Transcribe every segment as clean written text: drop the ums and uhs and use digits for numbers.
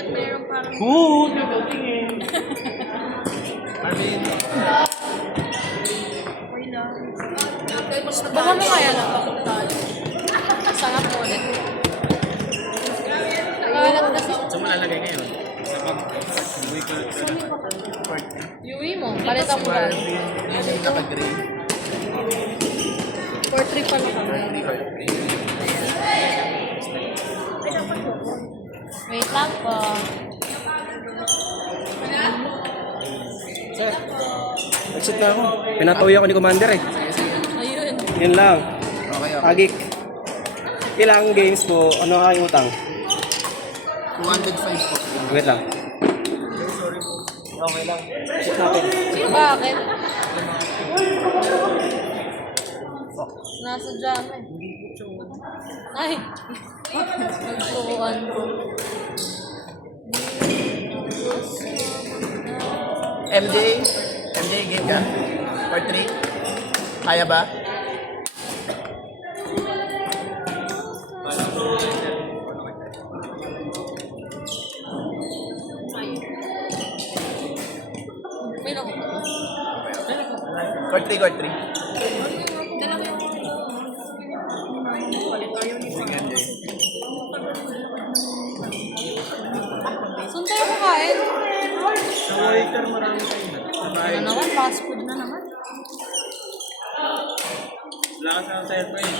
Ba't mayroong parang... Oo, tingin. Marvin. Uy na. Baka mo kaya lang papuntahan. Sarap mo ulit. Nakalat kasi. Saan mo lalagay ngayon? Sa pag... Yui mo. Palitan mo ba? Marvin. Yan yung naka-green. 4-3 pa na kami. Wait lang po. Sir, exit na ako. Pinatawi ako ni Commander eh. Ayun. Yun lang. Okay, okay. Agik. Ilang games po, ano ang utang? 205 po. Wait lang. Okay lang. Exit natin. Bakit? Nasa jam eh. Ay! Nagsukuan. MJ? MJ, game ka? Part 3? Kaya ba? May lang. Part 3, part 3. Saan tayo kakain? Sa waiter, marami kayo na. Ano naman? Fast food na naman. Lakas na sa airplane.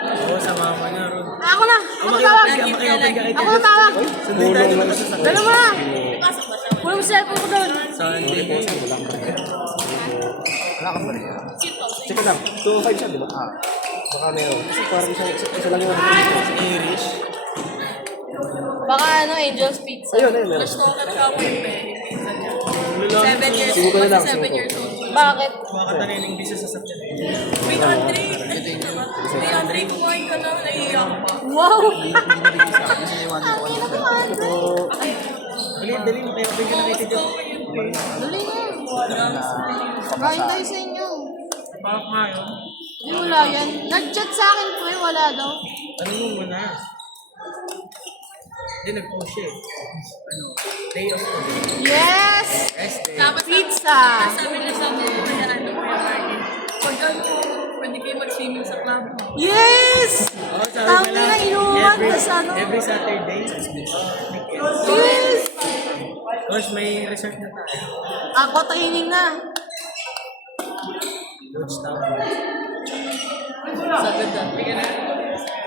Oo, sa mama niya. Ako na! Ako tawag! Ako na tawag! Sundin tayo dito sa sakit. Dala mo na! Wala mo cellphone ko doon. Sunday po. Wala kang bariya. Check lang. 205 siya, di ba? Ah. Baka meron. Kasi parang isa lang yung Irish. Baka ano, Angel's Pizza. Ayun, ayun, meron. Subukan na lang. 7 years old. Bakit? Makakatanin ng bisa sa sakit. Wait, Andre! Wait, Andre, kumain ka na. Naiiyak pa. Wow! Hindi nabigay sa akin. Kasi naiwanan ko kanina. Dali, mo kayo. Bigyan na kayo dito. Dali na. Kain tayo sa inyo. Bakit nga yun? Hindi wala yan. Nag-chat sa akin po wala daw. Ano mo muna? Hindi, nag-post siya eh. Ano? Day of the day. Yes! Rest day. Dapat Pizza! sabi niya sa mga kaya ano kaya Martin. Pag ano, pwede kayo mag-swimming sa club. Yes! Oh, sabi Tama pala, na, inuman, every- tas ano? Every Saturday. Yes! Tapos may resort na tayo. Ako training na. Lodge Town. Sabi doon.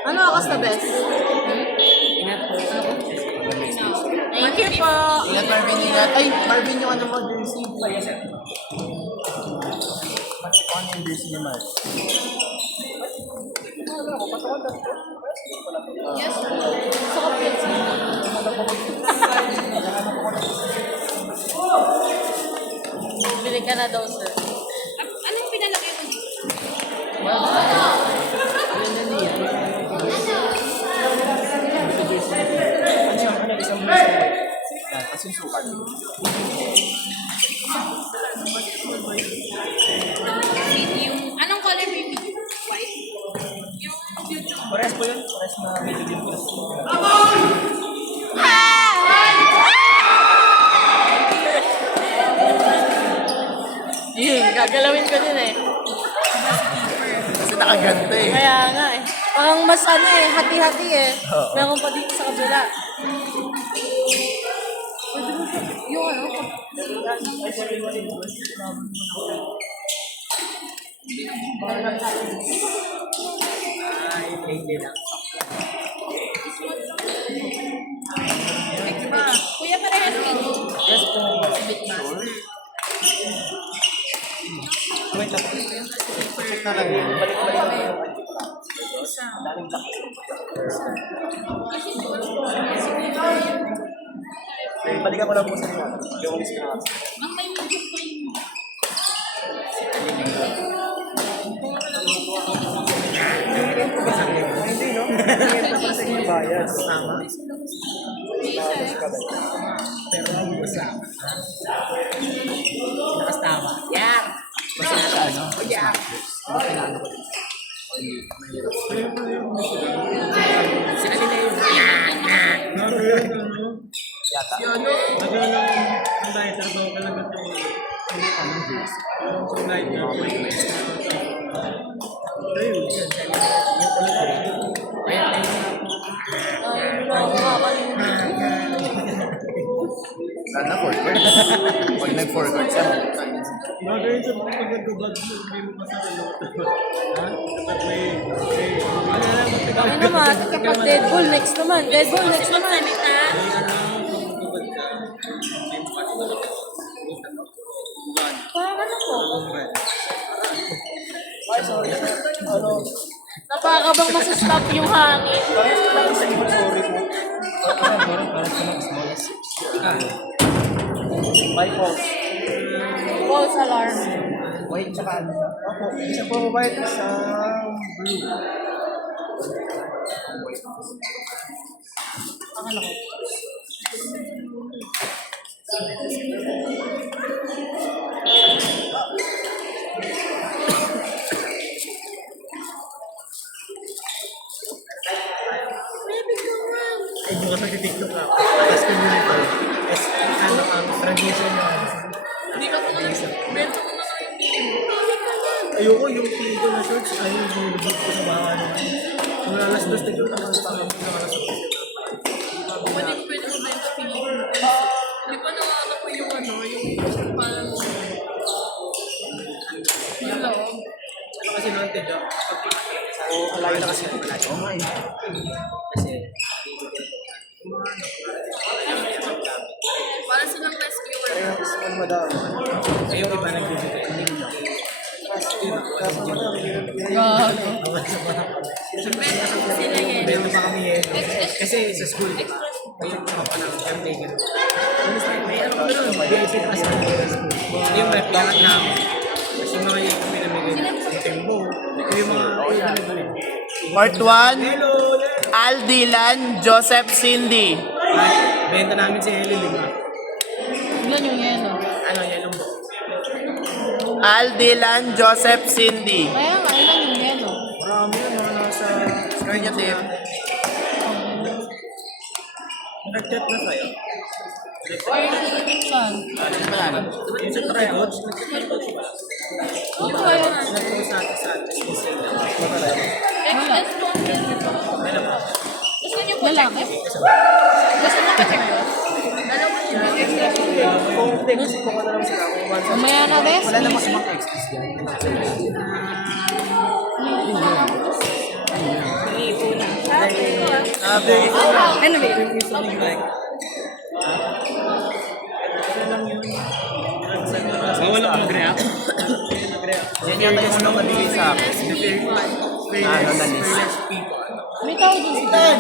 Ano ako sa best? Ingat po. Thank you po. Ingat Marvin, ingat. Ay, Marvin yung ano mo, jersey. Pati ko ano yung jersey ni Marvin. Yes, gusto ko pizza. Bili ka na daw, sir. Anong pinalaki mo dito? Ano, isang beses. Kasi sukat. Yung, anong color mo yung video? White? Yung YouTube. Pares po yun. Pares na medyo din po. Yun, gagalawin ko din eh. Kasi nakaganda eh. Kaya nga eh. Parang mas ano eh, hati-hati eh. Oo. Meron pa dito sa kabila. Pwede mo siya, yung ano, Ay, hindi lang. Kuya, parehas kayo. Yes po. Sure. Wait lang. Check na lang yun. Balik-balik na yung daling black. Balikan ko lang po sa inyo. Yung list na. Ang may YouTube pa yung... Hindi, no? Hindi pa sa inyo bayad. Tama. Pero ang basa. Lakas tama. Yeah! Basta na siya, ano? Yeah! Diba pinano ko din? Si Alina yun. Yata. Si ano? Ang diet, trabaho ka lang ito. Ang diet nga ako. Ayun, yan. Yung pala ko. Ay, ako Sana 4 cards. Pag nag-4 cards yan. Bagay sa mga pagkagabag mo, hindi mo pa sa kaloto. Ha? Dapat may... Ano naman, kapag Deadpool, next naman. Deadpool, next naman. Parang ano po? Napakabang masastop yung hangin. By false. False alarm. White tsaka ano? Opo. Isa po white, isang blue. Akala ko. Ay, bukas nag-tiktok ako. Tapos community. Tapos, ano, ang tradition na. Hindi ka po bento ko na yung game. Ayoko yung pili ko na shorts. Ayun, yung nilibig ko sa baka naman. Kung alas 2, tigil ka lang sa akin. Kung alas 2. Pwede ko pwede ko bento feeling. Hindi pa nakaka po yung ano, yung parang yung loob. Ano kasi noon, Tidyo? Oo, alayo na kasi. Oo nga eh. Parang silang rescuer. Ayun, small madam. Ayun, iba nag-video. Hindi ko joke. Kaso madam, Gago. Sila yan. Meron pa kami eh. Kasi sa school, ayun, ako pa ng caretaker. May ano kami nun, VIP na kasi kami sa school. Yung rep, lahat namin. Kasi yung mga yung kami namigay ng tembo. Yung mga, Part 1, Al Dylan, Joseph Cindy. benta namin si Helen, di ba? Ilan yung yelo? Ano, yellow box. Al Dylan, Joseph Cindy. Kaya nga, ilan yung yelo? Marami yun, mga nasa Kaya niya tip. nag-chat na sa'yo. Saan? Yung sa tryouts, nag-tryouts ba? Oh, kaya. Nag-post natin sa atin. Lalaki? Kung hindi, kasi kung ano naman sila, kung once Mamaya na, bes. wala namang mga excuse yan. Sabi, Ano ba? something like, ano lang yun? Wala kang mag-react? Yan yata yung unang nabigay sa akin. Ano na list? May tao dun si Ted.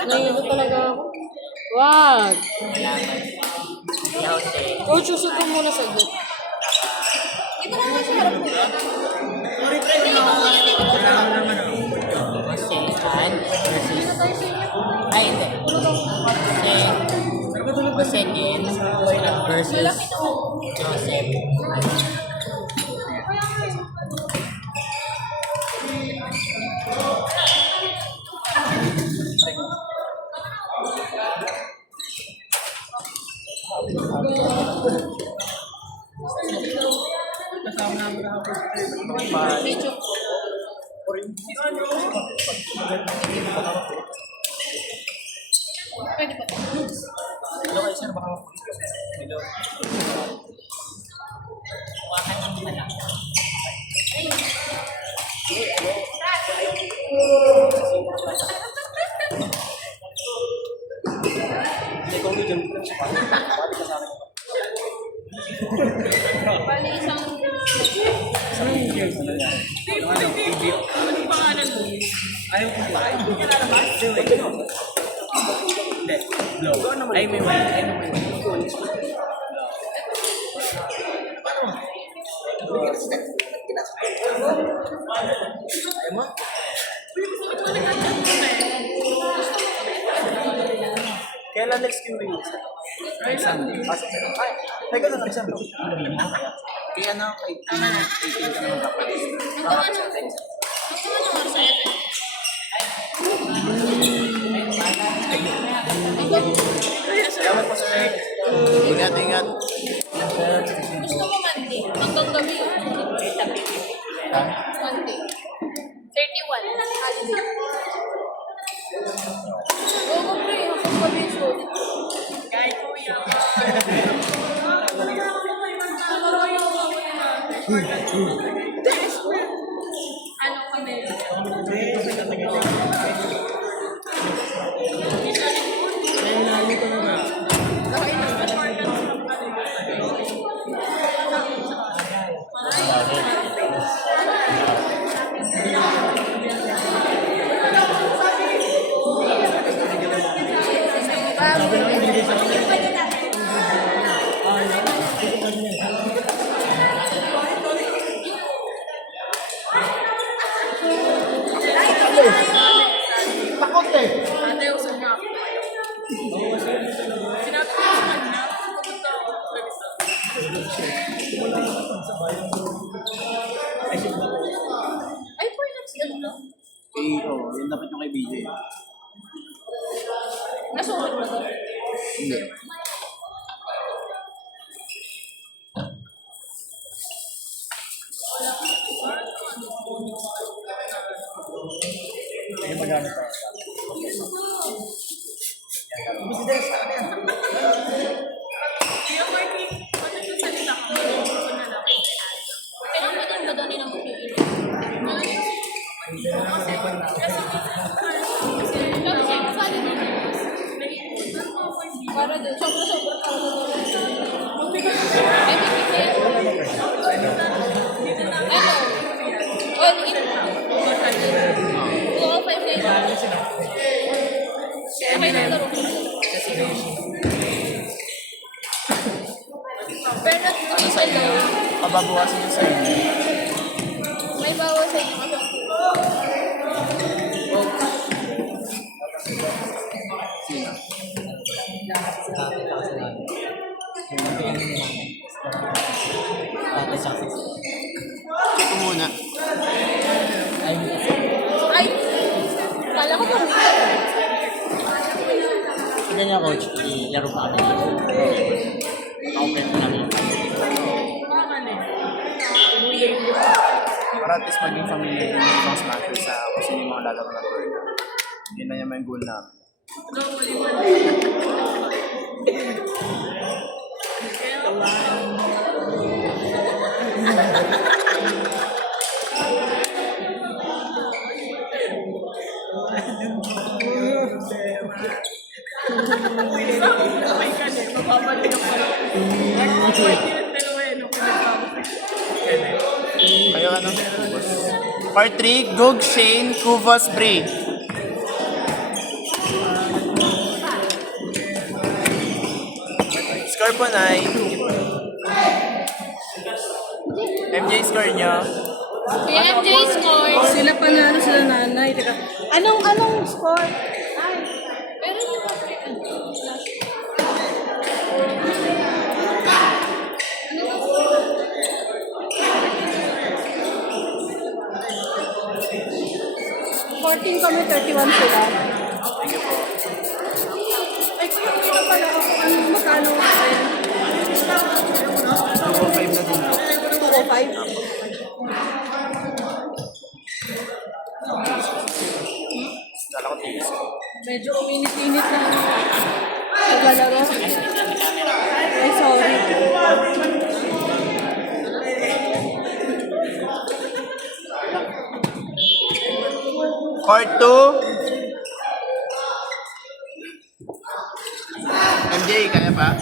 Naiiba talaga ako. Wag. Coach, usap ko muna sa group. Ay, hindi. Kasi Second versus Joseph. Medyo. Pwede ba? Bali isang... Ano pangalan mo? Ayaw ko pa. Hindi. Blow. Ay, may wine. Ay, may wine. Ayaw mo? Kailan next Q-Release? Ay, Sunday. Ay, teka na lang siya. Kaya na, kay Tina, kay Tina ka naman dapat. Ito ano? Ito ano? Sa Ingat, ingat. Gusto mo Monday? Hanggang gabi. Monday. 31. Holiday. Oo, pre. Hanggang gabi yung show. Kahit kuya. Ano kami? Ate, usan niya ako. Sinabi ko sa kanya, pupunta ako. Ay, for next year na. Yun dapat yung kay BJ. Nasulit na to. Ay, magamit ako. Kaya Marky, ano yung salita ko? Ako na lang. Pero pwede ba daw nilang mag-iinit? Kasi kasali mo. Para din, sobra-sobra para doon. Ay, bibigay. Ano? All in. 2 or 5 days. Okay na laro. Pero not sa low. Pababawasin yung sa'yo. May bawas sa inyo. Check ko muna. Ay! Kala ko bang Tignan niya, coach. Ilaro pa kami. Open pa namin. Para at least maging familiar yung mga smatter sa kung sino yung mga lalaro na bird. Yun na yung goal namin. Kamay ka din, mapapalik ako. Pwede yung dalawa yun, ang pinagpapalik. Kayo ano? Part 3, Gug, Shane, Kuvas, Brie. Score po, Nay. MJ, score nyo. PMJ score? Sila panalo, sila nanay. Teka, anong score? Pero yung Kami 31 sila. Ay, kuya, kita pala ako kung ano, magkano. Ayan. 205 na din. 205. Kala ko tigas. Medyo uminit-init na paglalaro. Ay, sorry. Part 2. MJ, kaya pa?